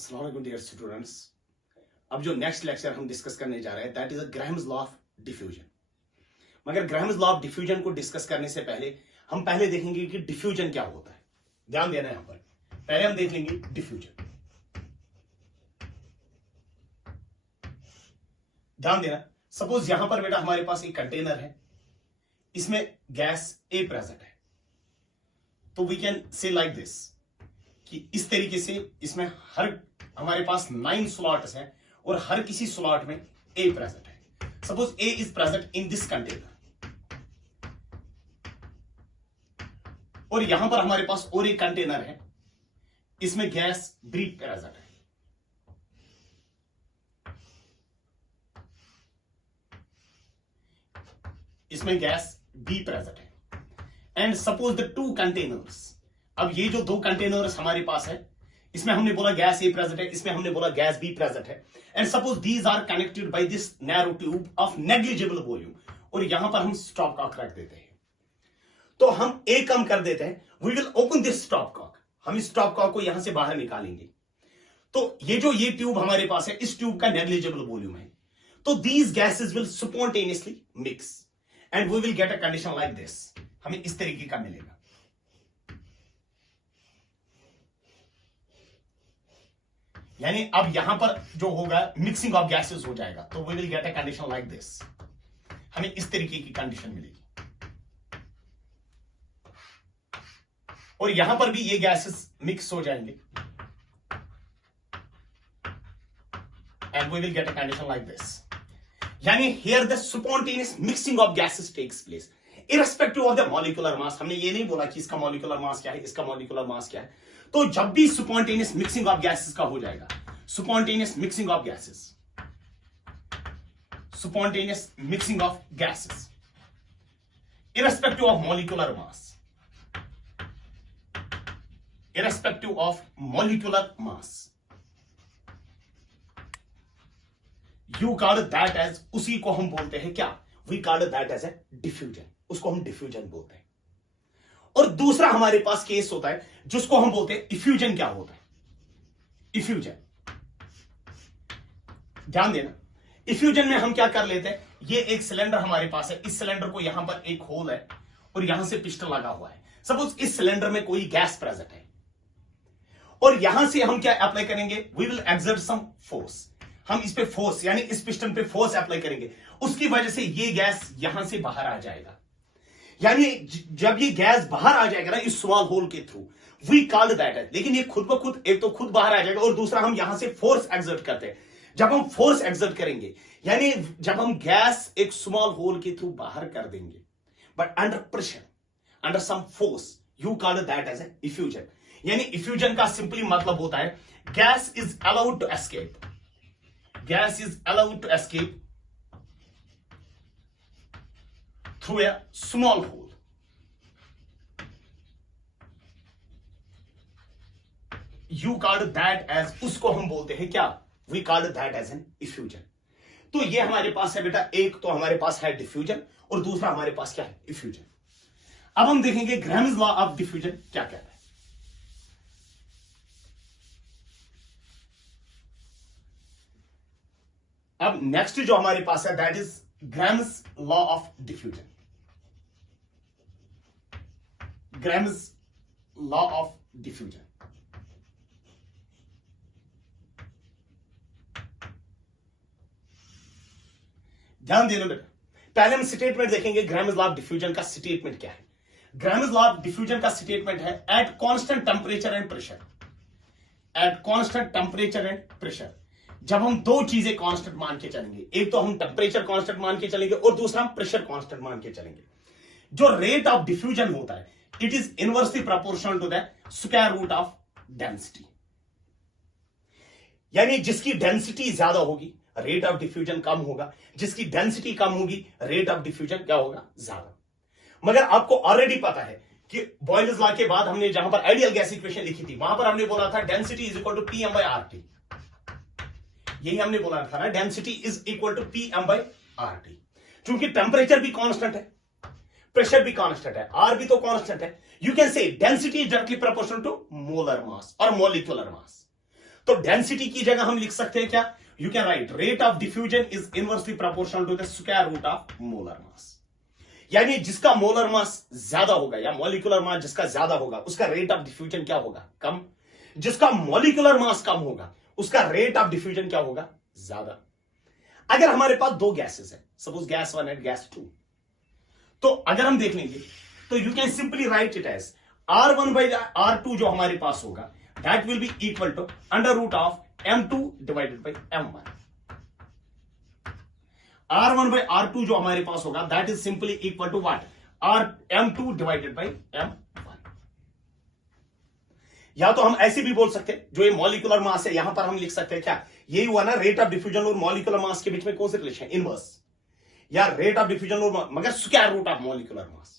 अस्सलाम वालेकुम dear students. अब जो नेक्स्ट लेक्चर हम डिस्कस करने जा रहे हैं that is a Graham's law of diffusion. मगर ग्राहम्स लॉ ऑफ डिफ्यूजन को डिस्कस करने से पहले हम पहले देखेंगे कि डिफ्यूजन क्या होता है। ध्यान देना यहां पर पहले हम देख लेंगे डिफ्यूजन। ध्यान देना, सपोज यहां पर बेटा हमारे पास एक कंटेनर है, इसमें गैस ए प्रेजेंट है, तो we can say like this कि इस तरीके से इसमें हर हमारे पास 9 स्लॉट्स हैं और हर किसी स्लॉट में ए प्रेजेंट है। Suppose A is present in this container और यहां पर हमारे पास और एक कंटेनर है, इसमें गैस बी प्रेजेंट है। इसमें गैस बी प्रेजेंट है and suppose the two containers. अब ये जो दो कंटेनर्स हमारे पास है, इसमें हमने बोला गैस ए प्रेजेंट है, इसमें हमने बोला गैस बी प्रेजेंट है and suppose these are connected by this narrow tube of negligible volume और यहां पर हम स्टॉप कॉक रख देते हैं। तो हम ए कम कर देते हैं, we will open this stopcock. हम इस स्टॉप कॉक को यहां से बाहर निकालेंगे। तो ये ट्यूब हमारे पास है, इस ट्यूब का नेग्लिजिबल वॉल्यूम है, तो these gases will spontaneously mix and we will get a condition like this. हमें इस तरीके का मिलेगा। यानी अब यहां पर जो होगा मिक्सिंग ऑफ गैसेस हो जाएगा, तो we will get a condition like this. हमें इस तरीके की कंडीशन मिलेगी और यहां पर भी ये गैसेस मिक्स हो जाएंगे and we will get a condition like this. यानी here the spontaneous mixing of gases takes place irrespective of the molecular mass. हमने ये नहीं बोला कि इसका मॉलिक्यूलर मास क्या है, इसका मॉलिक्यूलर मास क्या है। तो जब भी स्पॉन्टेनियस मिक्सिंग ऑफ गैसेस का हो जाएगा, spontaneous mixing of gases, spontaneous mixing of gases irrespective of molecular mass, irrespective of molecular mass, you call that as, उसी को हम बोलते हैं क्या, we call that as a diffusion. उसको हम डिफ्यूजन बोलते हैं। और दूसरा हमारे पास केस होता है जिसको हम बोलते हैं इफ्यूजन। क्या होता है इफ्यूजन? ध्यान देना, इफ्यूजन में हम क्या कर लेते हैं, ये एक सिलेंडर हमारे पास है, इस सिलेंडर को यहां पर एक होल है और यहां से पिस्टन लगा हुआ है। सपोज इस सिलेंडर में कोई गैस प्रेजेंट है और यहां से हम क्या अप्लाई करेंगे, we will exert some force. हम इस पे फोर्स यानी इस पिस्टन पे फोर्स अप्लाई करेंगे, उसकी वजह से ये गैस यहां से बाहर आ जाएगा। यानी जब ये गैस बाहर आ जाएगा ना इस स्मॉल होल के थ्रू, वी कॉल्ड दैट है। लेकिन ये खुद ब खुद, एक तो खुद बाहर आ जाएगा और दूसरा हम यहां से फोर्स एक्सर्ट करते हैं। जब हम फोर्स एक्सर्ट करेंगे यानी जब हम गैस एक स्मॉल होल के थ्रू बाहर कर देंगे but under pressure, under some force, you called that as a effusion. यानी इफ्यूजन का सिंपली मतलब होता है gas is allowed to escape, gas is allowed to escape through a small hole. You called that as, उसको हम बोलते हैं क्या, we called that as an effusion. तो ये हमारे पास है बेटा, एक तो हमारे पास है डिफ्यूजन और दूसरा हमारे पास क्या है इफ्यूजन। अब हम देखेंगे ग्राहम्स लॉ ऑफ डिफ्यूजन क्या कहता है। अब नेक्स्ट जो हमारे पास है that is Graham's law of diffusion. Graham's law of diffusion, ध्यान देना बेटा। पहले हम स्टेटमेंट देखेंगे ग्राहम्स लॉ ऑफ डिफ्यूजन का स्टेटमेंट क्या है। ग्राहम्स लॉ ऑफ डिफ्यूजन का स्टेटमेंट है at constant temperature and pressure, at constant temperature and pressure. जब हम दो चीजें कांस्टेंट मान के चलेंगे, एक तो हम टेंपरेचर कांस्टेंट मान के चलेंगे और दूसरा हम प्रेशर कांस्टेंट मान के चलेंगे, जो रेट ऑफ डिफ्यूजन होता है it is inversely proportional to the square root of density. यानी जिसकी डेंसिटी ज्यादा होगी रेट ऑफ डिफ्यूजन कम होगा, जिसकी डेंसिटी कम होगी रेट ऑफ डिफ्यूजन क्या होगा, ज्यादा। मगर आपको ऑलरेडी पता है कि बॉयल्स लॉ के बाद हमने जहां पर आइडियल गैस इक्वेशन लिखी थी, वहां पर हमने बोला था density is equal to P M by R T. यही हमने बोला था ना, density is equal to P M by R T. क्योंकि टेंपरेचर भी कांस्टेंट है, प्रेशर भी कांस्टेंट है, आर भी तो कांस्टेंट है, you can say density is directly proportional to molar mass और मॉलिक्यूलर मास। तो डेंसिटी की जगह हम लिख सकते हैं क्या, you can write rate of diffusion is inversely proportional to the square root of molar mass. यानी जिसका मोलर मास ज्यादा होगा या मॉलिक्यूलर मास जिसका ज्यादा होगा उसका रेट ऑफ डिफ्यूजन क्या होगा, कम। जिसका मॉलिक्यूलर मास कम होगा उसका रेट ऑफ डिफ्यूजन क्या होगा, ज्यादा। अगर हमारे पास दो गैसेस है, सपोज गैस 1 एंड गैस 2, तो अगर हम देख लेंगे तो you can simply write it as R1 by R2 जो हमारे पास होगा that will be equal to under root of M2 divided by M1। R1 by R2 जो हमारे पास होगा that is simply equal to what, M2 divided by M1। या तो हम ऐसे भी बोल सकते हैं, जो ये मॉलिक्यूलर मास है यहां पर हम लिख सकते हैं क्या, यही हुआ ना रेट ऑफ डिफ्यूजन और मॉलिक्यूलर मास के बीच में कौन सा रिलेशन, इनवर्स, या रेट ऑफ डिफ्यूजन और मगर square root of molecular mass.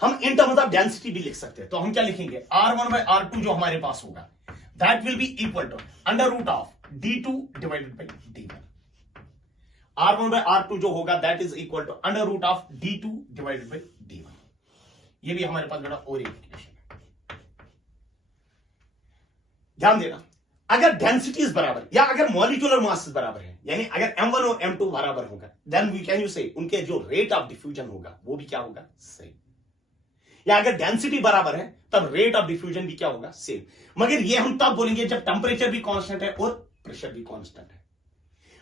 हम इन टर्म्स ऑफ डेंसिटी भी लिख सकते हैं, तो हम क्या लिखेंगे, R1 बाई R2 जो हमारे पास होगा that will be equal to under root of D2 divided by D1। R1 by R2 जो होगा that is equal to under root of D2 divided by D1। ये भी हमारे पास बेटा और एक इक्वेशन है। ध्यान देना, अगर डेंसिटीज बराबर या अगर मॉलिक्यूलर मास बराबर है, यानी अगर M1 और M2 बराबर होगा देन वी कैन यू से उनके जो रेट ऑफ डिफ्यूजन होगा वो भी क्या होगा, सेम। या अगर डेंसिटी बराबर है तब रेट ऑफ डिफ्यूजन भी क्या होगा, सेम। मगर ये हम तब बोलेंगे जब टेंपरेचर भी कांस्टेंट है और प्रेशर भी कांस्टेंट है।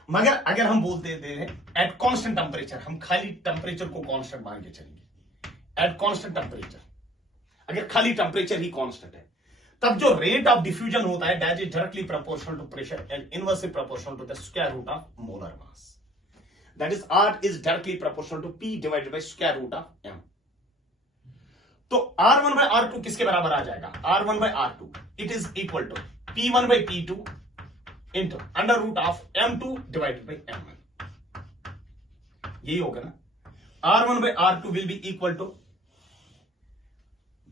मगर अगर हम बोलते हैं एट कांस्टेंट टेंपरेचर, हम खाली टेंपरेचर को कांस्टेंट मान के चलेंगे। एट कांस्टेंट टेंपरेचर, अगर खाली टेंपरेचर ही कांस्टेंट है तब जो रेट ऑफ डिफ्यूजन होता है that is directly proportional to pressure and inversely proportional to the square root of molar mass. That is R is directly proportional to P divided by square root of M। तो R1 by R2 किसके बराबर आ जाएगा, R1 by R2 it is equal to P1 by P2 into under root of M2 divided by M1। यही होगा ना, R1 by R2 will be equal to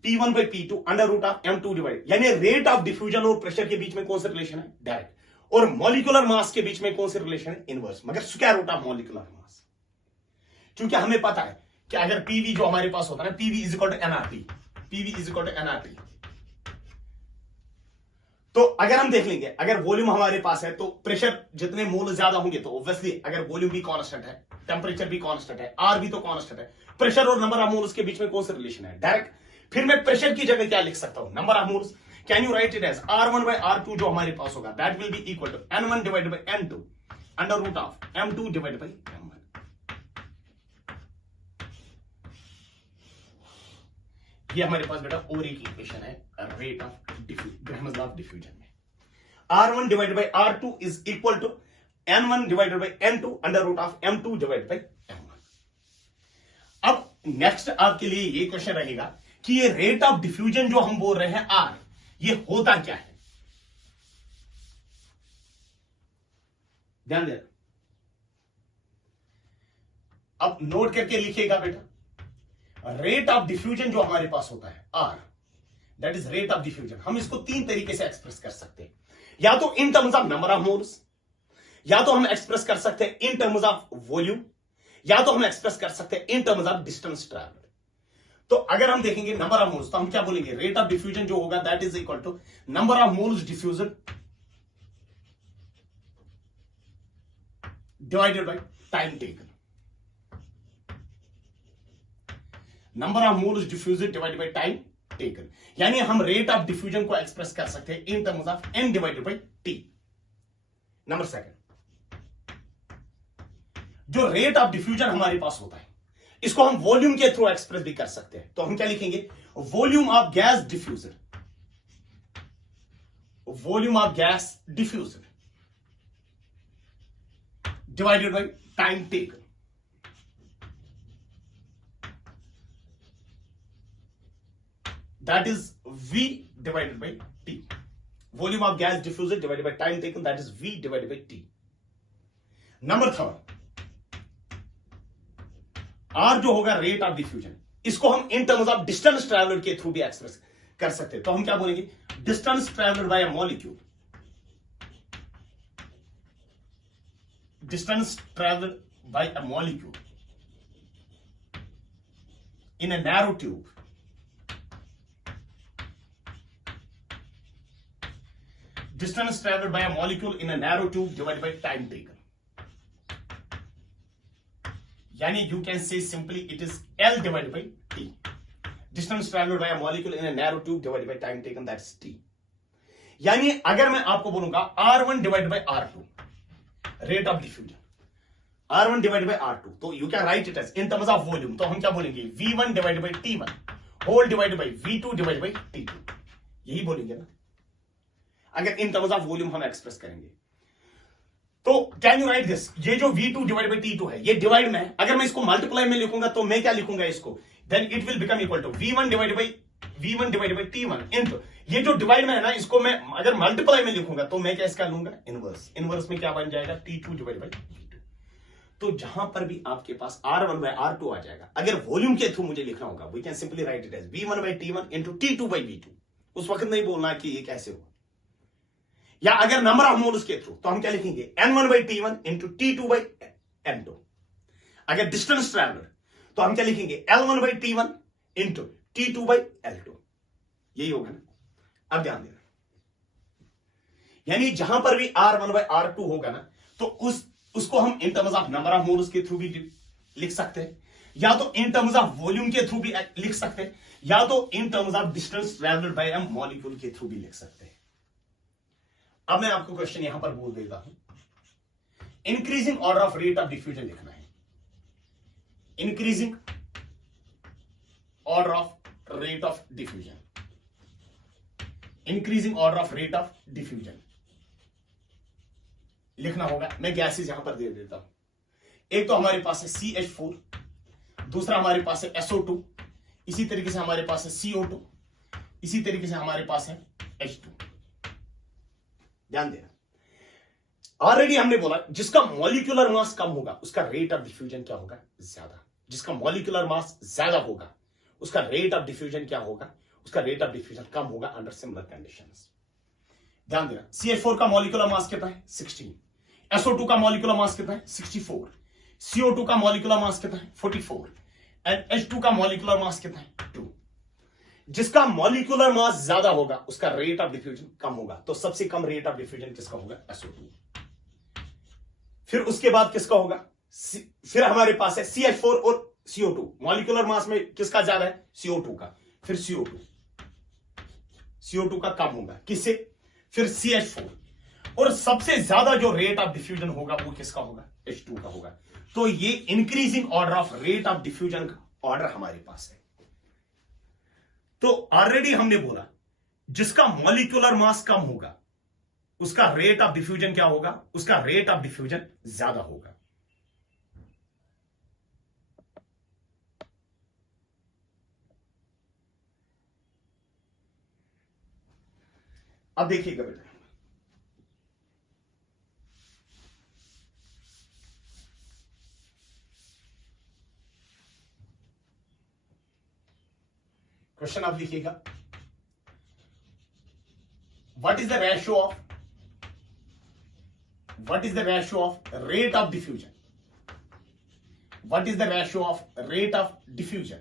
P1 by P2 under root of M2 divide, यानी rate of diffusion और pressure के बीच में कौन सा रिलेशन है, डायरेक्ट, और मॉलिक्यूलर मास के बीच में कौन सा रिलेशन है, इनवर्स, मगर square root of molecular mass. क्योंकि हमें पता है कि अगर PV जो हमारे पास होता है ना, PV is equal to NRT, PV is equal to NRT। तो अगर हम देख लेंगे अगर वॉल्यूम हमारे पास है तो प्रेशर जितने मोल ज्यादा होंगे तो ऑब्वियसली अगर वॉल्यूम भी कांस्टेंट है, टेंपरेचर भी कांस्टेंट है, R भी तो कांस्टेंट है, प्रेशर और नंबर ऑफ मोल्स के बीच में कौन सा रिलेशन है, डायरेक्ट। फिर मैं प्रेशर की जगह क्या लिख सकता हूं, number of moles. Can you write it as R1 by R2 जो हमारे पास होगा that will be equal to N1 divided by N2 under root of M2 divided by M1। ये हमारे पास बेटा और एक इक्वेशन है rate of diffusion of diffusion में। R1 divided by R2 is equal to N1 divided by N2 under root of M2 divided by M1। अब next आपके लिए ये क्वेश्चन रहेगा कि ये रेट ऑफ डिफ्यूजन जो हम बोल रहे हैं R, ये होता क्या है, ध्यान देना। अब नोट करके लिखिएगा बेटा, रेट ऑफ डिफ्यूजन जो हमारे पास होता है R, that is rate of diffusion. हम इसको तीन तरीके से एक्सप्रेस कर सकते हैं, या तो इन terms of number of moles, या तो हम एक्सप्रेस कर सकते हैं इन टर्म्स ऑफ वॉल्यूम, या तो हम एक्सप्रेस कर सकते हैं in terms of distance travelled. तो अगर हम देखेंगे नंबर ऑफ मोल्स तो हम क्या बोलेंगे, रेट ऑफ डिफ्यूजन जो होगा that is equal to number of moles diffusion divided by time taken. Number of moles diffusion divided by time taken, यानी हम रेट ऑफ डिफ्यूजन को एक्सप्रेस कर सकते हैं in terms of n divided by t। Number second, जो rate of diffusion हमारे पास होता है इसको हम वॉल्यूम के थ्रू एक्सप्रेस भी कर सकते हैं। तो हम क्या लिखेंगे, volume of gas diffusion, volume of gas diffusion divided by time taken. That is V divided by T. Volume of gas diffusion divided by time taken, that is V divided by T. Number third, R जो होगा rate of diffusion, इसको हम in terms of distance travelled के through भी express कर सकते हैं। तो हम क्या बोलेंगे, distance travelled bye a molecule, distance travelled bye a molecule in a narrow tube distance traveled by a molecule in a narrow tube divided by time taken. यानी you can say simply it is L divided by T. Distance traveled by a molecule in a narrow tube divided by time taken, that's T. यानी अगर मैं आपको बोलूंगा R1 divided by R2, rate of diffusion, R1 divided by R2, तो you can write it as in terms of volume, तो हम क्या बोलेंगे V1 divided by T1 whole divided by V2 divided by T2, यही बोलेंगे ना अगर इन terms of volume हम एक्सप्रेस करेंगे। तो कैन यू राइट दिस, ये जो V2 डिवाइड बाई T2 है ये डिवाइड में है, अगर मैं इसको मल्टीप्लाई में लिखूंगा तो मैं क्या लिखूंगा इसको, then it will become equal to V1 divide by T1 into, ये जो डिवाइड में है ना इसको मैं अगर मल्टीप्लाई में लिखूंगा तो मैं क्या इसका लूंगा इनवर्स, इनवर्स में क्या बन जाएगा T2 डिवाइड बाई V2। तो जहां पर भी आपके पास R1 बाय R2 आ जाएगा, अगर वॉल्यूम के थ्रू मुझे लिखना होगा we can simply write it as V1 by T1 into T2 by V2। उस वक्त नहीं बोलना कि ये कैसे हुआ, या अगर नंबर ऑफ मोल्स के थ्रू तो हम क्या लिखेंगे N1 by T1 into T2 by N2। अगर डिस्टेंस ट्रैवलर तो हम क्या लिखेंगे L1 by T1 into T2 by L2, यही होगा ना। अब ध्यान देना, यानी जहां पर भी R1 बाई R2 होगा ना तो उसको हम in terms of number of moles के थ्रू भी लिख सकते हैं, या तो इन टर्म्स ऑफ वॉल्यूम के थ्रू भी लिख सकते हैं, या तो इन terms of distance travelled bye a molecule के थ्रू भी लिख सकते हैं। अब मैं आपको क्वेश्चन यहां पर बोल देता हूं, increasing order of rate of diffusion लिखना है, increasing order of rate of diffusion, increasing order of rate of diffusion लिखना होगा। मैं गैसेस यहां पर दे देता हूं, एक तो हमारे पास है CH4, दूसरा हमारे पास है SO2, इसी तरीके से हमारे पास है CO2, इसी तरीके से हमारे पास है H2। ध्यान देना, ऑलरेडी हमने बोला जिसका मॉलिक्यूलर मास कम होगा उसका रेट ऑफ डिफ्यूजन क्या होगा ज्यादा, जिसका मॉलिक्यूलर मास ज्यादा होगा उसका रेट ऑफ डिफ्यूजन क्या होगा, उसका रेट ऑफ डिफ्यूजन कम होगा अंडर सिमिलर कंडीशंस। ध्यान देना, CH4 का मॉलिक्यूलर मास कितना है 16, SO2 का मॉलिक्यूलर मास कितना है 64, CO2 का मॉलिक्यूलर मास कितना है 44 एंड H2 का मॉलिक्यूलर मास कितना है 2। जिसका मॉलिक्यूलर मास ज्यादा होगा उसका रेट ऑफ डिफ्यूजन कम होगा, तो सबसे कम रेट ऑफ डिफ्यूजन किसका होगा SO2। फिर उसके बाद किसका होगा, फिर हमारे पास है CH4 और CO2, मॉलिक्यूलर मास में किसका ज्यादा है CO2 का, फिर CO2 का कम होगा किससे, फिर CH4, और सबसे ज्यादा जो रेट ऑफ डिफ्यूजन होगा वो किसका होगा H2 का होगा। तो ये increasing order of rate of diffusion का ऑर्डर हमारे पास है। तो ऑलरेडी हमने बोला जिसका मॉलिक्यूलर मास कम होगा उसका रेट ऑफ डिफ्यूजन क्या होगा, उसका रेट ऑफ डिफ्यूजन ज्यादा होगा। अब देखिएगा बेटा, क्वेश्चन आप लिखिएगा, what is the ratio of rate of diffusion, what is the ratio of rate of diffusion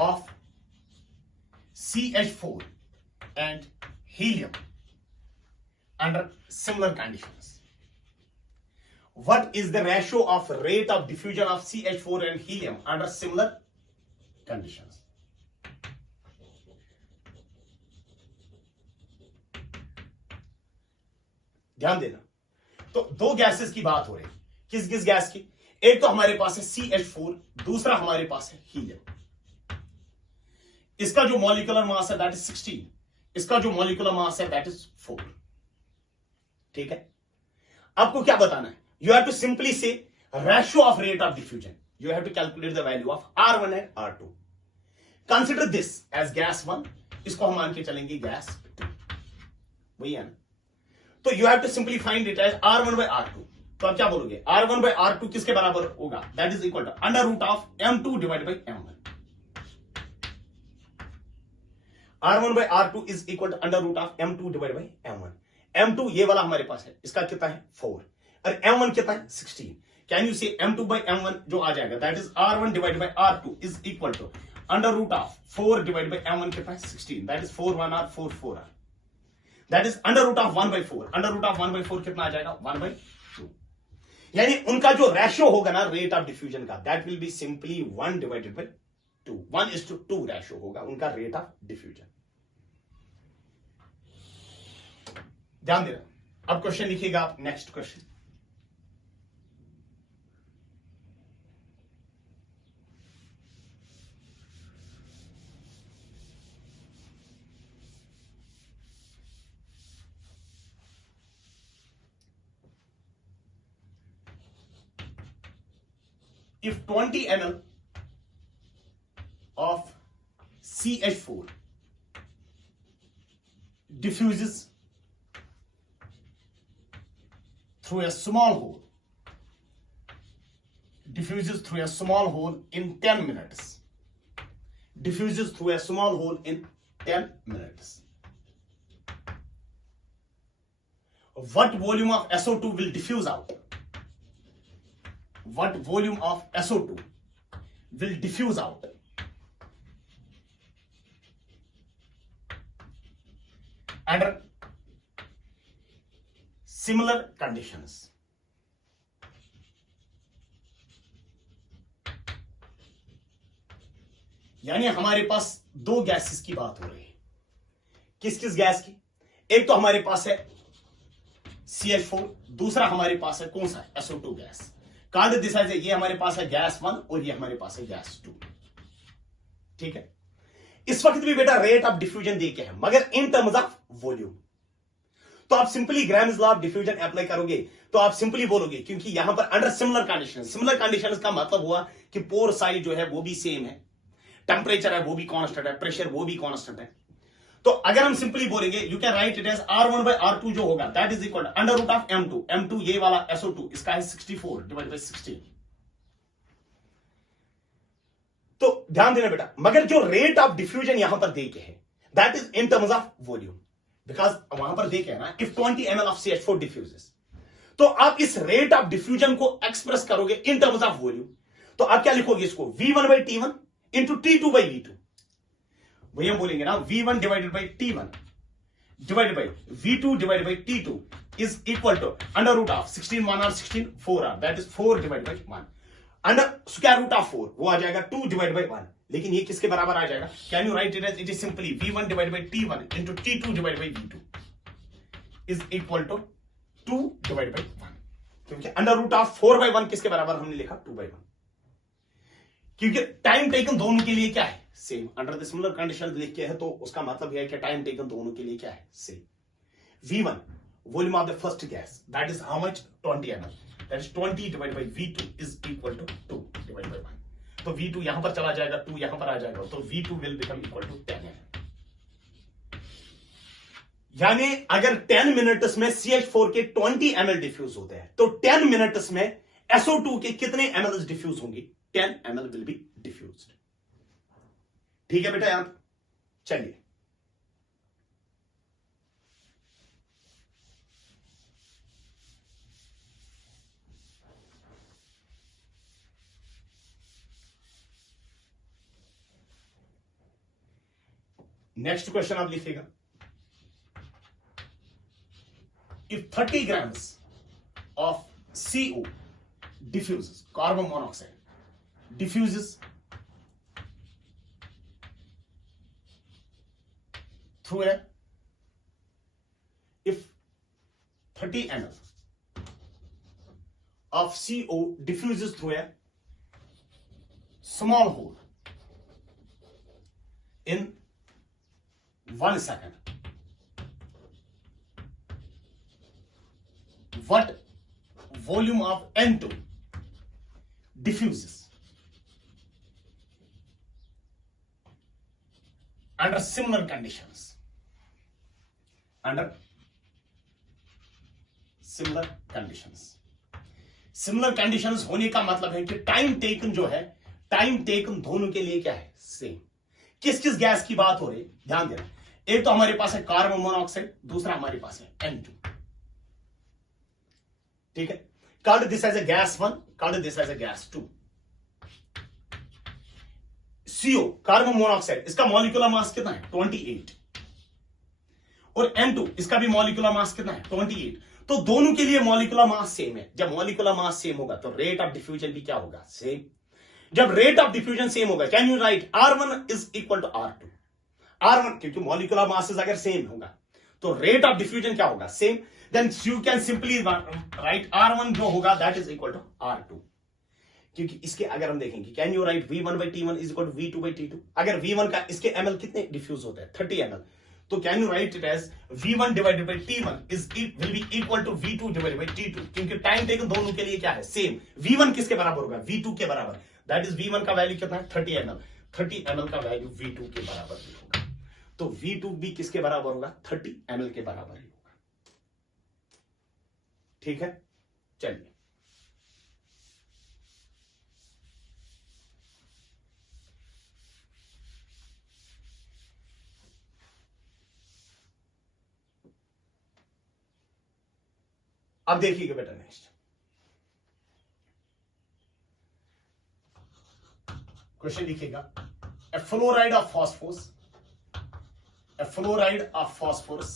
of CH4 and helium under similar conditions? What is the ratio of rate of diffusion of CH4 and helium under similar conditions? ध्यान देना, तो दो gases की बात हो रही, किस किस गैस की, एक तो हमारे पास है CH4, दूसरा हमारे पास है हीलियम। इसका जो मॉलिक्यूलर मास है दैट इज 16, इसका जो मॉलिक्यूलर मास है दैट इज 4। ठीक है, आपको क्या बताना है, you have to simply say ratio of rate of diffusion, you have to calculate the value of R1 and R2। Consider this as gas 1, इसको हम मान के चलेंगे गैस 2, वही है ना। तो you have to simply find it as R1 by R2। तो आप क्या बोलोगे, R1 बाय R2 किसके बराबर होगा, that is equal to under root of M2 divide by M1। R1 by R2 is equal to under root of M2 divide by M1। M2 ये वाला हमारे पास है, इसका कितना है 4, और M1 कितना है 16। कैन यू से M2 बाई M1 जो आ जाएगा that is R1 divide by R2 is equal to under root of 4 divide by M1 कितना है 16, that is 4 1 R 4 4 R। That is under root of 1/4. Under root of 1/4 कितना आ जाएगा? 1/2. यानी उनका जो रेशियो होगा ना रेट ऑफ डिफ्यूजन का, that will be simply 1 divided by 2. 1:2 ratio होगा उनका रेट ऑफ डिफ्यूजन. ध्यान देना. अब क्वेश्चन लिखिएगा आप. Next question. If 20 ml of CH4 diffuses through a small hole, in 10 minutes, diffuses through a small hole in 10 minutes, what volume of SO2 will diffuse out? What volume of SO2 will diffuse out under similar conditions? यानी हमारे पास दो gases की बात हो रही है. किस किस गैस की? एक तो हमारे पास है CH4, दूसरा हमारे पास है कौन सा? SO2 gas. कार्ड दिशा से ये हमारे पास है गैस 1 और ये हमारे पास है गैस 2. ठीक है. इस वक्त भी बेटा रेट ऑफ डिफ्यूजन दे के है, मगर इन टर्म्स ऑफ वॉल्यूम. तो आप simply grams law of diffusion apply करोगे तो आप सिंपली बोलोगे, क्योंकि यहां पर अंडर सिमिलर कंडीशन का मतलब हुआ कि पोर साइज जो है वो भी सेम है, टेम्परेचर है वो भी कांस्टेंट है, प्रेशर वो भी कांस्टेंट है. तो अगर हम सिंपली बोलेंगे you can write it as R1/R2 जो होगा that is equal under root of M2 ये वाला SO2 इसका है 64 डिवाइड बाई 16. तो ध्यान देना बेटा, मगर जो रेट ऑफ डिफ्यूजन यहां पर दे के है that is in terms of volume, because वहां पर दे के है ना if 20 ml of CH4 diffuses. तो आप इस रेट ऑफ डिफ्यूजन को एक्सप्रेस करोगे इन टर्म्स ऑफ वॉल्यूम. तो आप क्या लिखोगे इसको? V1/T1 into T2/V2. वही हम बोलेंगे ना V1 divided by T1 divided by V2 divided by T2 is equal to under root of 16 1 और 16 4 R, that is 4 divided by 1 under square root of 4 वो आ जाएगा 2 डिवाइडेड बाई 1. लेकिन ये किसके बराबर आ जाएगा? Can you write it as it is simply V1 divided by T1 into T2 divided by V2 is equal to 2 divided by 1. क्योंकि under root of 4/1 किसके बराबर हमने लिखा? 2/1. क्योंकि टाइम टेकन दोनों के लिए क्या है? Same. Under the similar condition लिख के है तो उसका मतलब है कि टाइम टेकन दोनों के लिए क्या है? Same. V1 volume of the first gas that is how much? 20 ml, that is 20 divide by V2 is equal to 2 divide by 1. तो V2 यहां पर चला जाएगा, 2 यहां पर आ जाएगा, तो V2 will become equal to 10 ml. यानी अगर 10 मिनट्स में CH4 के 20 ml डिफ्यूज होते हैं तो 10 मिनट्स में SO2 के कितने ml डिफ्यूज होंगे? 10 ml विल बी डिफ्यूज्ड. ठीक है बेटा. यहां चलिए नेक्स्ट क्वेश्चन आप लिखिएगा. If 30 grams of CO diffuses, carbon monoxide diffuses through a, if 30 ml of CO diffuses through a small hole in 1 second, what volume of N2 diffuses under similar conditions? Under similar conditions. Similar conditions होने का मतलब है कि time taken जो है, time taken दोनों के लिए क्या है? सेम. किस किस गैस की बात हो रही है? ध्यान देना. एक तो हमारे पास है कार्बन मोनोऑक्साइड, दूसरा हमारे पास है N2. ठीक है. Called this as a gas 1, called this as a gas 2. CO carbon monoxide, इसका मॉलिक्यूलर मास कितना है? 28. और M2 इसका भी मॉलिक्यूलर मास कितना है 28। तो दोनों के लिए मॉलिक्यूलर मास सेम है। जब मॉलिक्यूलर मास सेम होगा तो रेट ऑफ डिफ्यूजन भी क्या होगा, सेम। जब रेट ऑफ डिफ्यूजन सेम होगा, can you write R1 is equal to R2। R1 क्योंकि मॉलिक्यूलर मासेस अगर सेम होगा तो रेट ऑफ डिफ्यूजन क्या होगा, same. Then you can simply write R1 जो होगा that is equal to R2। क्योंकि इसके अगर हम देखेंगे, can you write V1/T1 is equal to V2/T2। अगर V1 का इसके ml कितने डिफ्यूज होते हैं 30 ml, तो can you write it as V1 divided by T1 is will be equal to V2 divided by T2। क्योंकि टाइम टेकन दोनों के लिए क्या है, सेम। V1 किसके बराबर होगा, V2 के बराबर। दैट इज V1 का वैल्यू कितना है 30 ml, 30 ml का वैल्यू V2 के बराबर भी होगा। तो V2 भी किसके बराबर होगा, 30 ml के बराबर ही होगा। ठीक है, चलिए अब देखिएगा बेटा, नेक्स्ट क्वेश्चन लिखिएगा। A fluoride of phosphorus, a fluoride of phosphorus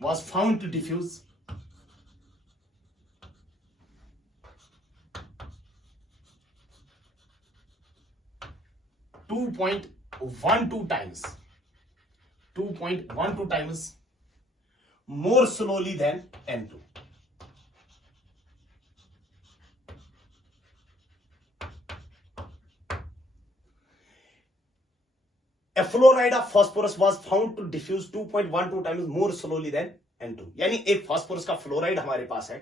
was found to diffuse 2.12 times more slowly than N2. A fluoride of phosphorus was found to diffuse 2.12 times more slowly than N2। यानी एक phosphorus का fluoride हमारे पास है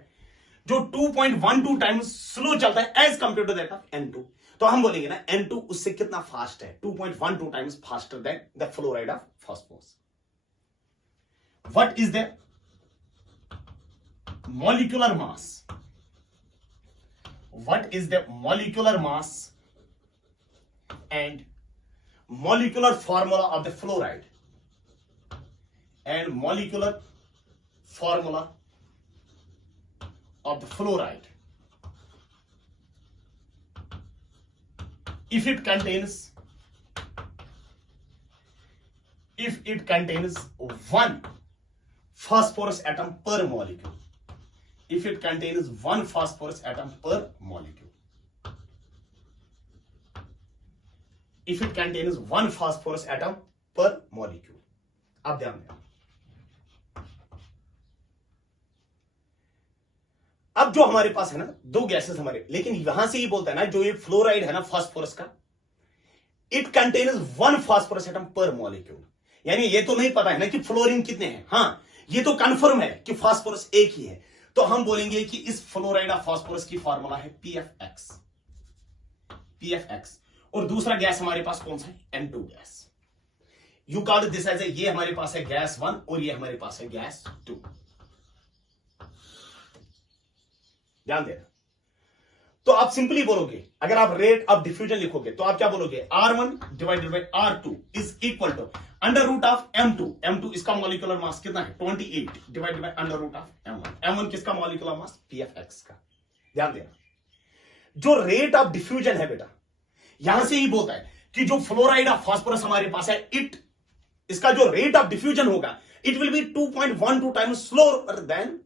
जो 2.12 times slow चलता है as compare to that of N2। तो हम बोलेंगे ना N2 उससे कितना फास्ट है, 2.12 times faster than the fluoride of phosphorus. What is the molecular mass, what is the molecular mass and molecular formula of the fluoride and molecular formula of the fluoride if it contains one phosphorus atom per molecule, if it contains one phosphorus atom per molecule, if it contains one phosphorus atom per molecule। अब ध्यान दें, अब जो हमारे पास है ना दो गैसेस हमारे, लेकिन यहां से ही बोलता है ना जो ये फ्लोराइड है ना फास्फोरस का, it contains one phosphorus atom पर मॉलिक्यूल। यानी ये तो नहीं पता है ना कि फ्लोरीन कितने हैं, हाँ ये तो कंफर्म है कि फास्फोरस एक ही है। तो हम बोलेंगे कि इस फ्लोराइड ऑफ फास्फोरस की फॉर्मूला है PFX। और दूसरा गैस हमारे पास कौन सा है, N2 gas. You call this as a, ये हमारे पास है गैस 1 और ये हमारे पास है गैस 2। ध्यान देना। तो आप सिंपली बोलोगे, अगर आप रेट ऑफ डिफ्यूजन लिखोगे तो आप क्या बोलोगे, R1 divided by R2 is equal to under root of M2। M2 इसका मॉलिक्यूलर मास कितना है 28 divided by under root of M1। M1 किसका मॉलिक्यूलर मास, PFX का। ध्यान देना, जो रेट ऑफ डिफ्यूजन है बेटा, यहां से ही बोलता है कि जो फ्लोराइड ऑफ फास्फोरस हमारे पास है, इसका जो रेट ऑफ डिफ्यूजन होगा it will be 2.12 times slower then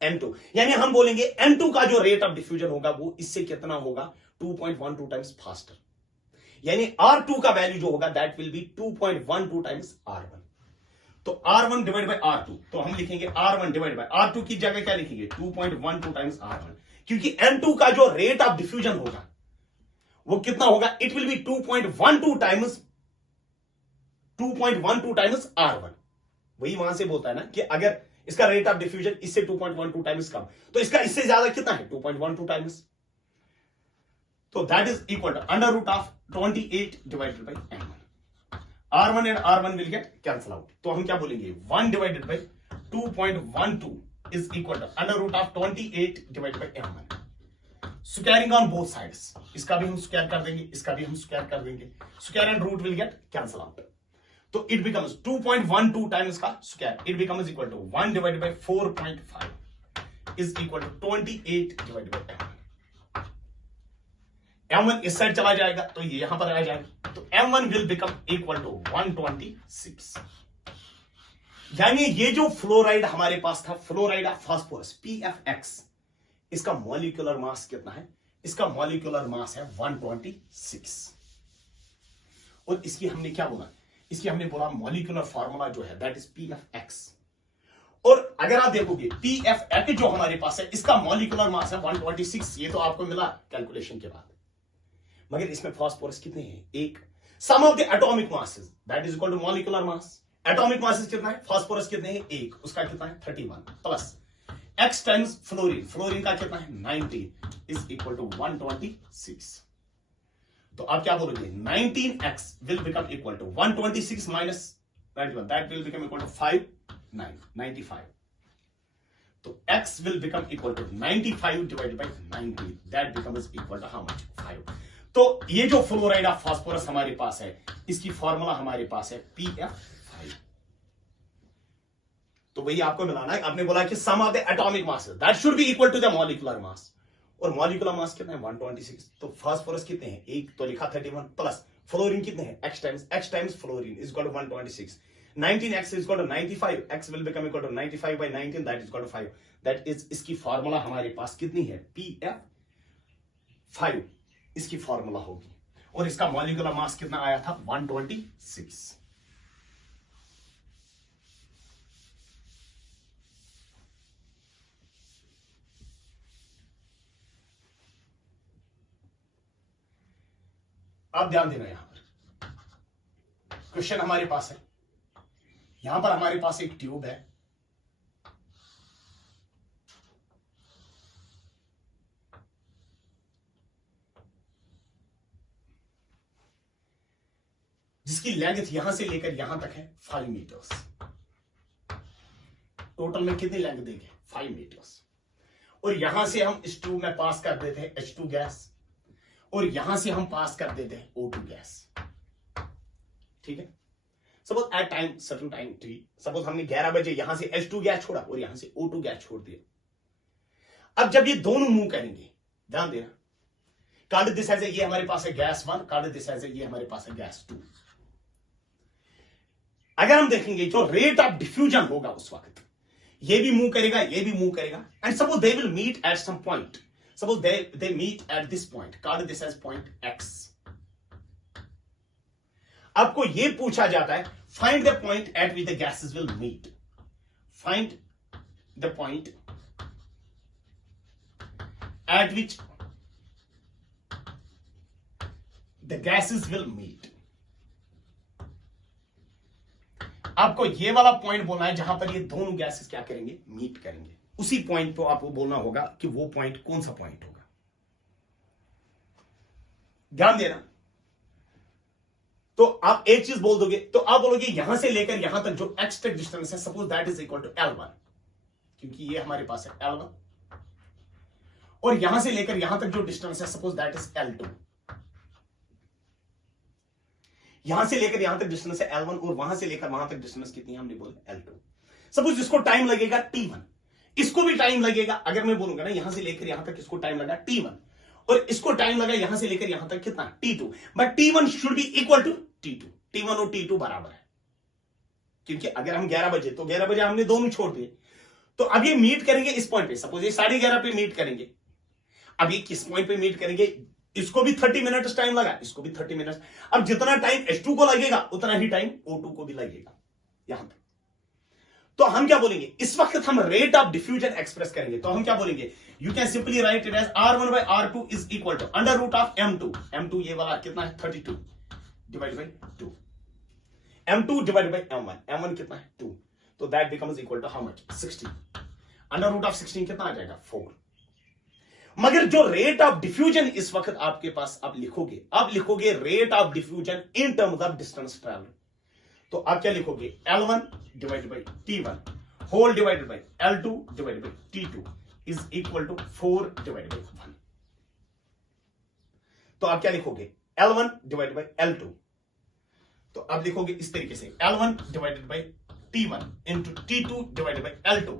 N2। यानी हम बोलेंगे N2 का जो रेट ऑफ डिफ्यूजन होगा वो इससे कितना होगा, 2.12 टाइम्स फास्टर। यानी R2 का वैल्यू जो होगा that will B 2.12 times R1। तो R1 डिवाइड बाय R2, तो हम लिखेंगे R1 डिवाइड बाय R2 की जगह क्या लिखेंगे, 2.12 टाइम्स R1। क्योंकि N2 का जो रेट ऑफ डिफ्यूजन होगा वो कितना होगा, it will be 2.12 times R1। वही वहां से बोलता है ना कि अगर इसका रेट ऑफ डिफ्यूजन इससे 2.12 टाइम्स कम, तो इसका इससे ज्यादा कितना है, 2.12 टाइम्स। तो that is equal to under root of 28 divided by M1। R1 and R1 will get cancel out. तो हम क्या बोलेंगे, 1 divided by 2.12 is equal to under root of 28 divided by M1। Squaring on both sides, इसका भी हम square कर देंगे, इसका भी हम स्क्वायर कर देंगे, square and root will get cancel out. तो इट बिकम्स 2.12 टाइम्स का square, it becomes equal to 1 divided by 4.5 is equal to 28 divided by M1। M1 इस साइड चला जाएगा तो ये यहां पर आ जाएगा, तो M1 will become equal to 126. यानी ये जो फ्लोराइड हमारे पास था, फ्लोराइड ऑफ फास्फोरस PFX, इसका मॉलिक्यूलर मास कितना है? इसका मॉलिक्यूलर मास है 126। और इसकी हमने क्या बोला? इसकी हमने बोला मॉलिक्यूलर फार्मूला जो है दैट इज PFX। और अगर आप देखोगे PFX जो हमारे पास है, इसका मॉलिक्यूलर मास है 126। ये तो आपको मिला कैलकुलेशन के बाद। मगर इसमें फास्फोरस कितने हैं? एक। Sum of the atomic masses that is equal to molecular mass. Atomic masses कितना है? फास्फोरस कितने हैं? एक। उसका कितना है? 31 plus x times fluorine, fluorine का कितना है? 19 इज इक्वल टू 126। तो आप क्या बोलोगे? 19x will become equal to 126 minus 91, that will become equal to 95। तो x will become equal to 95 divided by 90, that becomes equal to how much? 5। तो ये जो फ्लोराइड ऑफ फास्फोरस हमारे पास है, इसकी फॉर्मूला हमारे पास है PF5। तो वही आपको मिलाना है। आपने बोला कि sum of the atomic mass that should be equal to the molecular mass, और मॉलिक्यूलर मास कितना है? 126। तो फास्फोरस कितने हैं? एक। तो लिखा 31 प्लस फ्लोरीन कितने हैं? x times fluorine is equal to 126। 19x is equal to 95, x will become equal to 95 by 19, that is equal to 5। That is, इसकी फार्मूला हमारे पास कितनी है? PF5 इसकी फार्मूला होगी। और इसका मॉलिक्यूलर मास कितना आया था? 126। अब ध्यान देना, यहां पर क्वेश्चन हमारे पास है। यहां पर हमारे पास एक ट्यूब है, जिसकी लेंथ यहां से लेकर यहां तक है 5 मीटर्स। टोटल में कितनी लेंथ देंगे? 5 मीटर्स। और यहां से हम इस ट्यूब में पास कर देते हैं H2 गैस, और यहां से हम पास कर देते हैं O2 गैस। ठीक है। Suppose at time certain time T, suppose हमने 11 बजे यहां से H2 गैस छोड़ा और यहां से O2 गैस छोड़ दिया। अब जब ये दोनों मूव करेंगे, ध्यान देना, कार्ड दिस एज ए, ये हमारे पास है gas 1, called this as a, ये हमारे पास है गैस 2। अगर हम देखेंगे जो रेट ऑफ डिफ्यूजन होगा उस वक्त, ये भी मूव करेगा, ये भी मूव करेगा, and suppose they will meet at some point. Suppose they meet at this point, call this as point X. आपको ये पूछा जाता है, find the point at which the gases will meet. Find the point at which the gases will meet. आपको ये वाला point बोलना है जहां पर ये दोनों गैसेस क्या करेंगे? मीट करेंगे। उसी पॉइंट पे आपको बोलना होगा कि वो पॉइंट कौन सा पॉइंट होगा। ध्यान देना। तो आप एक चीज बोल दोगे, तो आप बोलोगे यहां से लेकर यहां तक जो x तक डिस्टेंस है, suppose that is equal to L1, क्योंकि ये हमारे पास है L1, और यहां से लेकर यहां तक जो डिस्टेंस है, सपोज दैट इज L2। यहां से लेकर यहां तक डिस्टेंस है L1, और वहां से लेकर वहां तक डिस्टेंस कितनी है? हमने बोला L2। सपोज इसको टाइम लगेगा T1, इसको भी टाइम लगेगा। अगर मैं बोलूंगा ना यहां से लेकर यहां तक इसको टाइम लगा T1, और इसको टाइम लगा यहां से लेकर यहां तक कितना? T2, but T1 should be equal to T2। T1 और T2 बराबर है, क्योंकि अगर हम 11 बजे, तो 11 बजे हमने दोनों छोड़ दिए, तो अब ये मीट करेंगे इस पॉइंट पे। सपोज ये 11:30 पे मीट करेंगे। अब ये किस पॉइंट पे मीट करेंगे? इसको भी 30 मिनट टाइम लगा, इसको भी 30 मिनट। अब जितना टाइम H2 को लगेगा उतना ही टाइम O2 को भी लगेगा यहां पे। तो हम क्या बोलेंगे? इस वक्त हम रेट ऑफ डिफ्यूजन एक्सप्रेस करेंगे, तो हम क्या बोलेंगे? You can simply write it as R1 by R2 is equal to under root of M2। M2 ये वाला कितना है? 32 divide by 2। M2 divide by M1, M1 कितना है? 2। तो that becomes equal to how much? 16। Under root of 16 कितना आ जाएगा? 4। मगर जो रेट ऑफ डिफ्यूजन इस वक्त आपके पास आप लिखोगे rate of diffusion in terms of distance travel. तो आप क्या लिखोगे? L1 divided by T1 whole divided by L2 divided by T2 is equal to 4 divided by 1। तो आप क्या लिखोगे? L1 divided by L2। तो अब लिखोगे इस तरीके से L1 divided by T1 into T2 divided by L2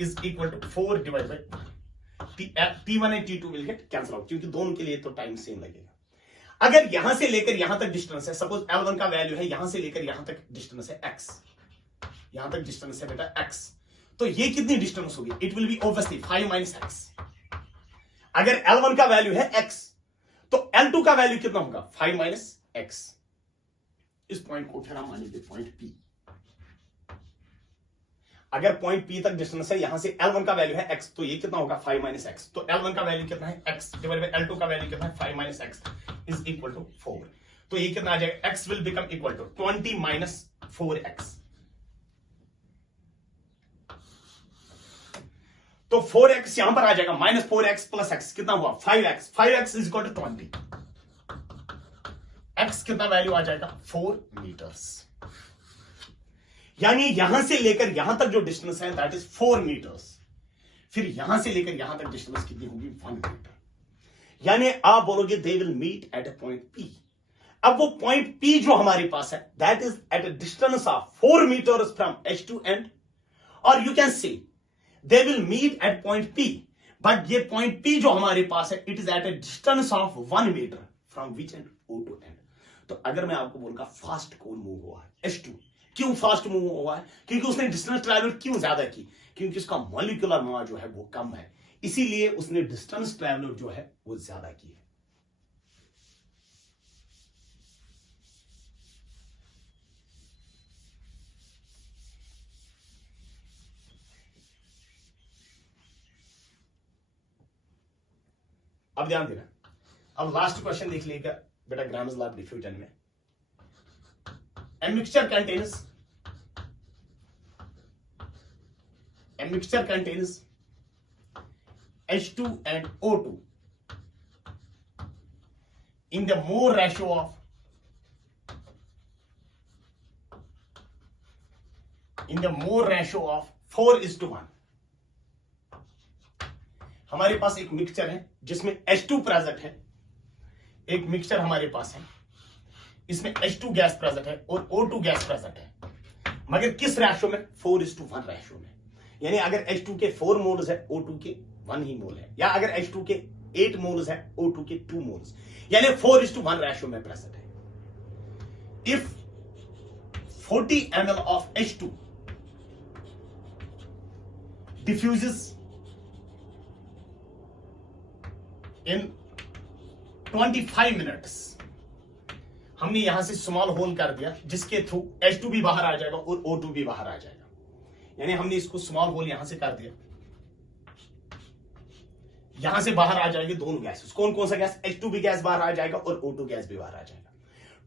is equal to 4 divided by T1 and T2 will get cancel out, क्योंकि दोनों के लिए तो टाइम सेम लगेगा। अगर यहां से लेकर यहां तक डिस्टेंस है, सपोज L1 का वैल्यू है यहां से लेकर यहां तक डिस्टेंस है x, यहां तक डिस्टेंस है बेटा x, तो ये कितनी डिस्टेंस होगी? It will be obviously 5 minus x। अगर L1 का वैल्यू है x तो L2 का वैल्यू कितना होगा? 5 माइनस x। इस पॉइंट को फिर हम मानेंगे पॉइंट P। अगर पॉइंट P तक डिस्टेंस है, यहां से L1 का वैल्यू है x, तो ये कितना होगा? 5 माइनस x। तो L1 का वैल्यू कितना है? x डिवाइड बाय L2 का वैल्यू कितना है? 5 minus x is equal to 4। तो ये कितना आ जाएगा? x will become equal to 20 minus 4x। तो 4x यहां पर आ जाएगा, माइनस 4x प्लस x कितना हुआ? 5x। 5x is equal to 20। x कितना वैल्यू आ जाएगा? 4 मीटर्स। यानी यहां से लेकर यहां तक जो डिस्टेंस है दैट इज 4 मीटर्स। फिर यहां से लेकर यहां तक डिस्टेंस कितनी होगी? 1 मीटर। यानी आप बोलोगे they will meet at a point P। अब वो पॉइंट P जो हमारे पास है that is at a distance of 4 metres from H two end, और you can say they will meet at point P, but ये पॉइंट P जो हमारे पास है it is at a distance of 1 metre from which end? O two end. तो अगर मैं आपको बोलूंगा फास्ट कौन मूव हुआ है? H2। क्यों फास्ट मूव हुआ है? क्योंकि उसने डिस्टेंस ट्रैवल क्यों ज्यादा की? क्योंकि उसका मॉलिक्यूलर मास जो है वो कम है, इसीलिए उसने डिस्टेंस ट्रैवल जो है वो ज्यादा की है। अब ध्यान देना, अब लास्ट क्वेश्चन देख लीजिएगा बेटा ग्राम्स लॉ ऑफ डिफ्यूजन में। A mixture contains H2 and O2 in the Mohr ratio of 4:1। हमारे पास एक मिक्सचर है जिसमें H2 प्रेजेंट है, एक मिक्सचर हमारे पास है इसमें H2 गैस प्रेजेंट है और O2 गैस प्रेजेंट है, मगर किस रेशो में? 4:1 रेशो में। यानी अगर H2 के 4 मोल्स है, O2 के 1 ही मोल है, या अगर H2 के 8 मोल्स है, O2 के 2 मोल्स, यानी 4:1 रेशो में प्रेजेंट है। If 40 ml of H2 diffuses in 25 minutes, हमने यहां से स्मॉल होल कर दिया जिसके थ्रू H2 भी बाहर आ जाएगा और O2 भी बाहर आ जाएगा। यानी हमने इसको स्मॉल होल यहां से कर दिया, यहां से बाहर आ जाएंगे दोनों गैसेस। कौन कौन सा गैस? H2 भी गैस बाहर आ जाएगा और O2 गैस भी बाहर आ जाएगा।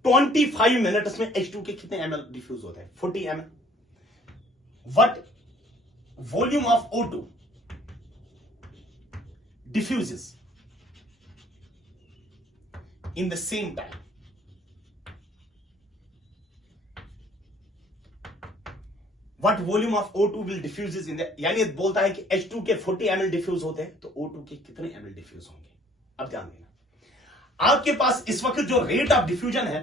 25 मिनट्स में H2 के कितने ml डिफ्यूज होते हैं? 40 ml। What volume of O2 diffuses in the same time? What volume of O2 will diffuses in the, यानी बोलता है कि H2 के 40 ml डिफ्यूज होते हैं तो O2 के कितने ml डिफ्यूज होंगे? अब ध्यान देना, आपके पास इस वक्त जो रेट ऑफ डिफ्यूजन है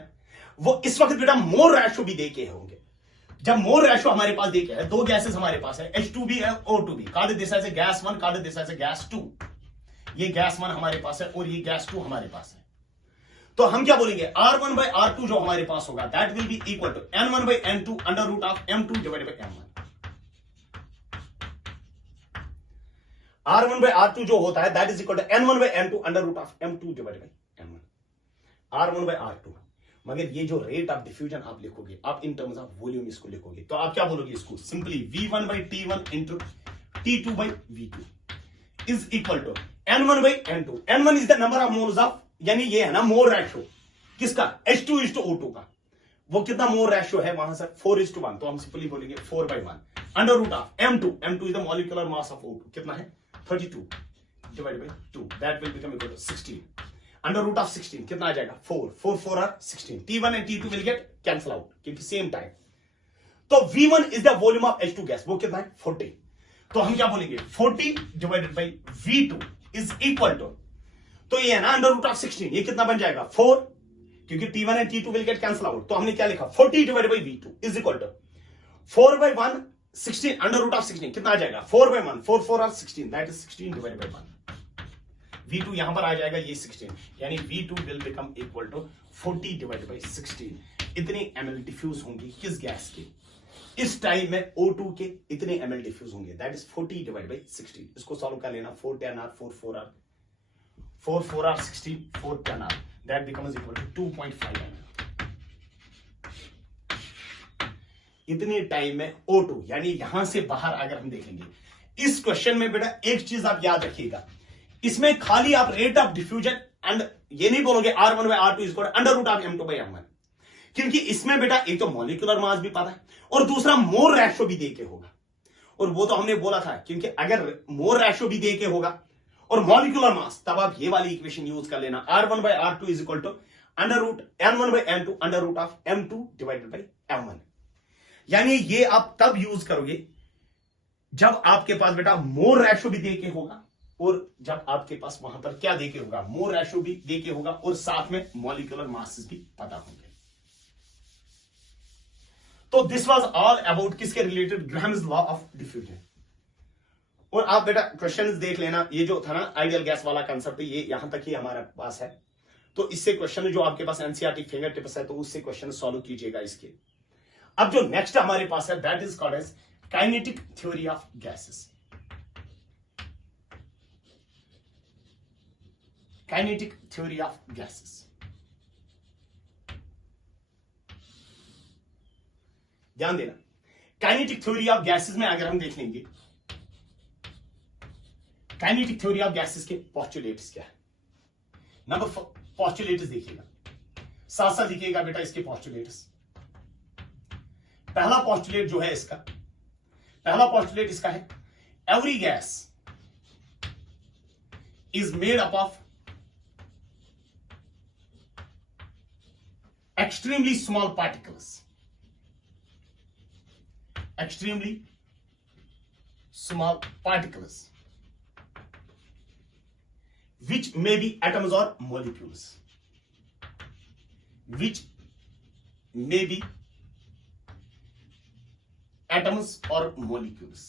वो इस वक्त बेटा मोर रेशो भी देके होंगे। जब मोर रेशो हमारे पास देके है, दो गैसेस हमारे पास है, H2 भी है, O2 भी, call this as gas 1, call this as gas 2। ये गैस 1 हमारे पास है और ये गैस 2 हमारे पास है। तो हम क्या बोलेंगे? R1 by R2 जो हमारे पास होगा that will be equal to N1 by N2 under root of M2 divided by M1। R1 by R2 जो होता है that is equal to N1 by N2 under root of M2 divided by M1। R1 by R2, मगर ये जो rate of diffusion आप लिखोगे, आप इन terms of volume इसको लिखोगे, तो आप क्या बोलोगे इसको? Simply V1 by T1 into T2 by V2 is equal to N1 by N2। N1 is the number of moles of, यानी ये है ना मोर रेशो किसका? H2:O2 का। वो कितना मोर रेशो है वहां से? 4:1। तो हम सिंपली बोलेंगे 4/1 under root of M2 is the molecular mass of O2, कितना है? 32 divided by 2, that will become equal to 16 under root of 16, कितना आ जाएगा? 4 are 16। T1 and T2 will get cancel out क्योंकि सेम टाइम। तो V1 is the volume of H2 gas, वो कितना है? 40। तो हम क्या बोलेंगे? 40 divided by V2 is equal to, तो ये है ना अंडर रूट ऑफ 16, ये कितना बन जाएगा? 4, क्योंकि T1 and T2 will get cancel out. तो हमने क्या लिखा? 40 divided by V2 is equal to 4/1 16 under root of 16, कितना आ जाएगा? 4/1, 4 are 16, that is 16 divided by 1। V2 यहां पर आ जाएगा ये 16, यानी V2 will become equal to 40 divided by 16। इतने ml डिफ्यूज होंगी किस गैस के, इस टाइम में O2 के इतने ml डिफ्यूज होंगे, दैट इज 40 डिवाइडेड बाई 16। इसको सॉल्व कर लेना, 4 10 r 4 4 r 4 4 r 16 4 10 r, that becomes equal to 2.5 ml। इतने टाइम में O2, यानी यहां से बाहर अगर हम देखेंगे इस क्वेश्चन में बेटा एक चीज आप याद रखिएगा, इसमें खाली आप रेट ऑफ डिफ्यूजन एंड ये नहीं बोलोगे R1 by R2 is under root of M2 by M1, क्योंकि इसमें बेटा एक तो मॉलिक्यूलर मास भी पता है और दूसरा मोर रेशो भी दे के होगा, और वो तो हमने बोला था क्योंकि अगर मोर रेशो भी दे के होगा और मॉलिक्यूलर मास, तब आप ये वाली इक्वेशन यूज कर लेना, R1 by R2 is equal to under root M1 by M2 under root of M2 divided by M1। यानी ये आप तब यूज करोगे जब आपके पास बेटा मोर रेशो भी देके होगा और जब आपके पास वहां पर क्या देके होगा, मोर रेशो भी देके होगा और साथ में मॉलिक्यूलर मासेस भी पता होंगे। तो दिस वाज ऑल अबाउट किसके related, Graham's law of diffusion. और आप बेटा क्वेश्चंस देख लेना, ये जो था ना आइडियल गैस वाला कंसेप्ट, ये यहां तक ही हमारे पास है, तो इससे क्वेश्चन जो आपके पास एनसीईआरटी फिंगर टिप्स है तो उससे क्वेश्चन सॉल्व कीजिएगा इसके। अब जो नेक्स्ट हमारे पास है that is called as kinetic theory of gases. Kinetic theory of gases, ध्यान देना, काइनेटिक थ्योरी ऑफ गैसेस में अगर हम देख लेंगे काइनेटिक थ्योरी ऑफ गैसेस के पोस्टुलेट्स क्या है। नंबर पोस्टुलेट्स देखिएगा, साथ साथ लिखिएगा बेटा इसके पोस्टुलेट्स। पहला पोस्टुलेट जो है इसका, पहला पोस्टुलेट इसका है every gas is made up of extremely small particles, extremely small particles which may be atoms or molecules, which may be atoms or molecules।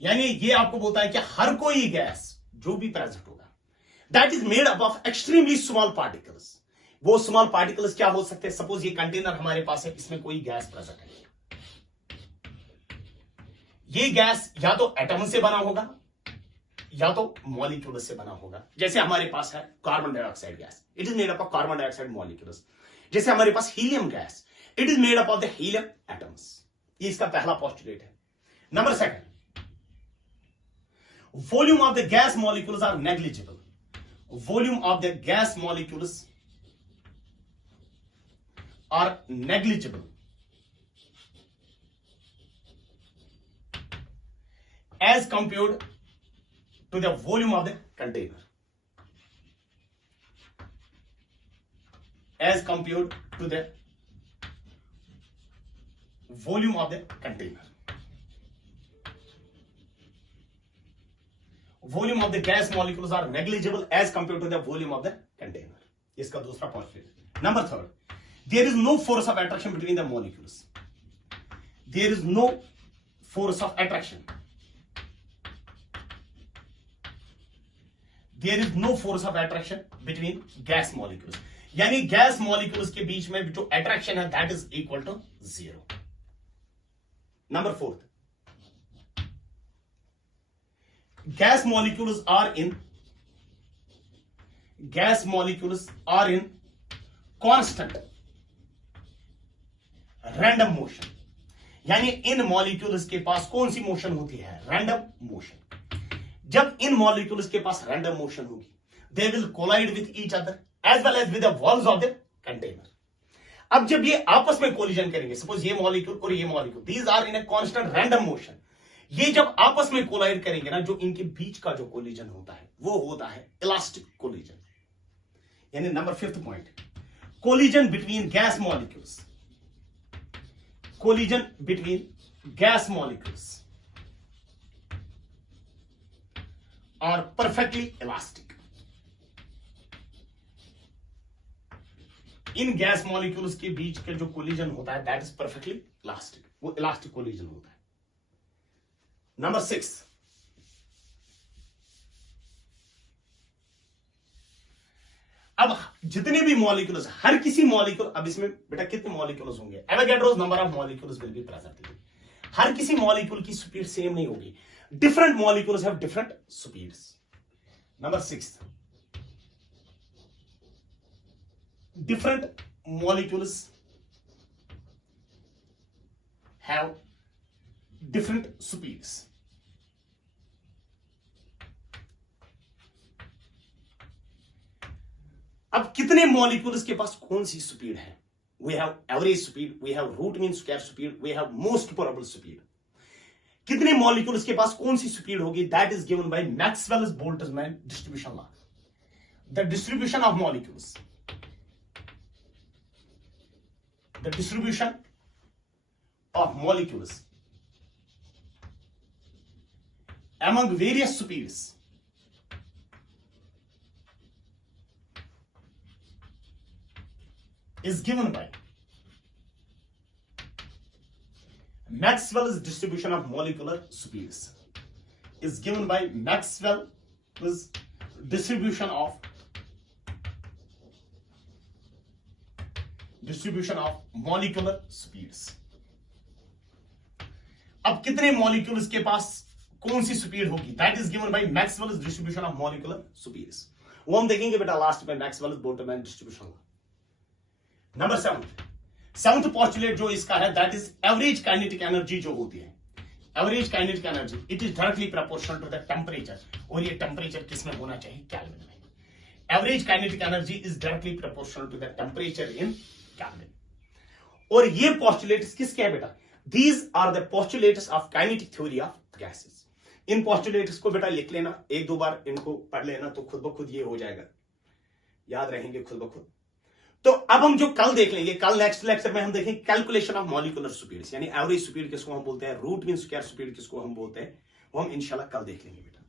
यानी ये आपको बोलता है कि हर कोई गैस जो भी प्रेजेंट होगा that is made up of extremely small particles. वो स्मॉल पार्टिकल्स क्या हो सकते हैं, सपोज ये कंटेनर हमारे पास है, इसमें कोई गैस प्रेजेंट है, ये गैस या तो एटम से बना होगा या तो मॉलिक्यूल से बना होगा। जैसे हमारे पास है carbon dioxide gas, it is made up of carbon dioxide molecules. जैसे हमारे पास helium gas, it is made up of the helium atoms. ये इसका पहला पोस्टुलेट है। Number second, volume of the gas molecules are negligible. Volume of the gas molecules are negligible as compared to the volume of the container, as compared to the volume of the container। Volume of the gas molecules are negligible as compared to the volume of the container। इसका दूसरा postulate. Number third, there is no force of attraction between the molecules। there is no force of attraction, there is no force of attraction between gas molecules। यानी gas molecules के बीच में जो attraction है that is equal to 0। Number fourth, gas molecules are in constant random motion. यानी इन molecules के पास कौन सी मोशन होती है, रैंडम मोशन। जब इन मॉलिक्यूल्स के पास रैंडम मोशन होगी they will collide with each other as well as with the walls of the container. अब जब ये आपस में कोलिजन करेंगे, सपोज ये मॉलिक्यूल और ये molecule, these are in a constant random motion, ये जब आपस में कोलाइड करेंगे ना, जो इनके बीच का जो कोलिजन होता है वो होता है इलास्टिक कोलिजन। यानी number fifth point, collision between gas molecules, collision between gas molecules are perfectly elastic। In gas molecules के बीच के जो कोलिजन होता है दैट इज परफेक्टली इलास्टिक, वो इलास्टिक कोलिजन होता है। नंबर 6, जितने भी मॉलिक्यूल्स, हर किसी मॉलिक्यूल, अब इसमें बेटा कितने मॉलिक्यूल्स होंगे, Avogadro's number of molecules will be present. हर किसी मॉलिक्यूल की स्पीड सेम नहीं होगी, different molecules have different speeds. Number 6, different molecules have different speeds. अब कितने मॉलिक्यूल्स के पास कौन सी स्पीड है? We have average speed, we have root mean square speed, we have most probable speed. कितने मॉलिक्यूल्स के पास कौन सी स्पीड होगी? That is given by Maxwell's Boltzmann distribution law. The distribution of molecules, the distribution of molecules among various speeds is given by Maxwell's distribution of molecular speeds, is given by Maxwell's distribution of molecular speeds। अब कितने molecules के पास कौन सी speed होगी? That is given by Maxwell's distribution of molecular speeds. वो हम देखेंगे बेटा लास्ट में, Maxwell's Boltzmann distribution. Number 7th postulate जो इसका है, that is average kinetic energy जो होती है, average kinetic energy, it is directly proportional to the temperature. और ये टेम्परेचर किसमें होना चाहिए? केल्विन में। Average kinetic energy is directly proportional to the temperature in Kelvin. और ये पोस्टुलेट्स किसके हैं बेटा? These are the postulates of kinetic theory of gases. इन पोस्टुलेट्स को बेटा लिख लेना, 1-2 बार इनको पढ़ लेना, तो खुद ब खुद ये हो जाएगा, याद रहेंगे खुद ब खुद। तो अब हम जो कल देख लेंगे, कल नेक्स्ट लेक्चर में हम देखेंगे कैलकुलेशन ऑफ मॉलिक्यूलर स्पीड्स, यानी एवरेज स्पीड किसको हम बोलते हैं, रूट मीन स्क्वायर स्पीड किसको हम बोलते हैं, वो हम इंशाल्लाह कल देख लेंगे बेटा।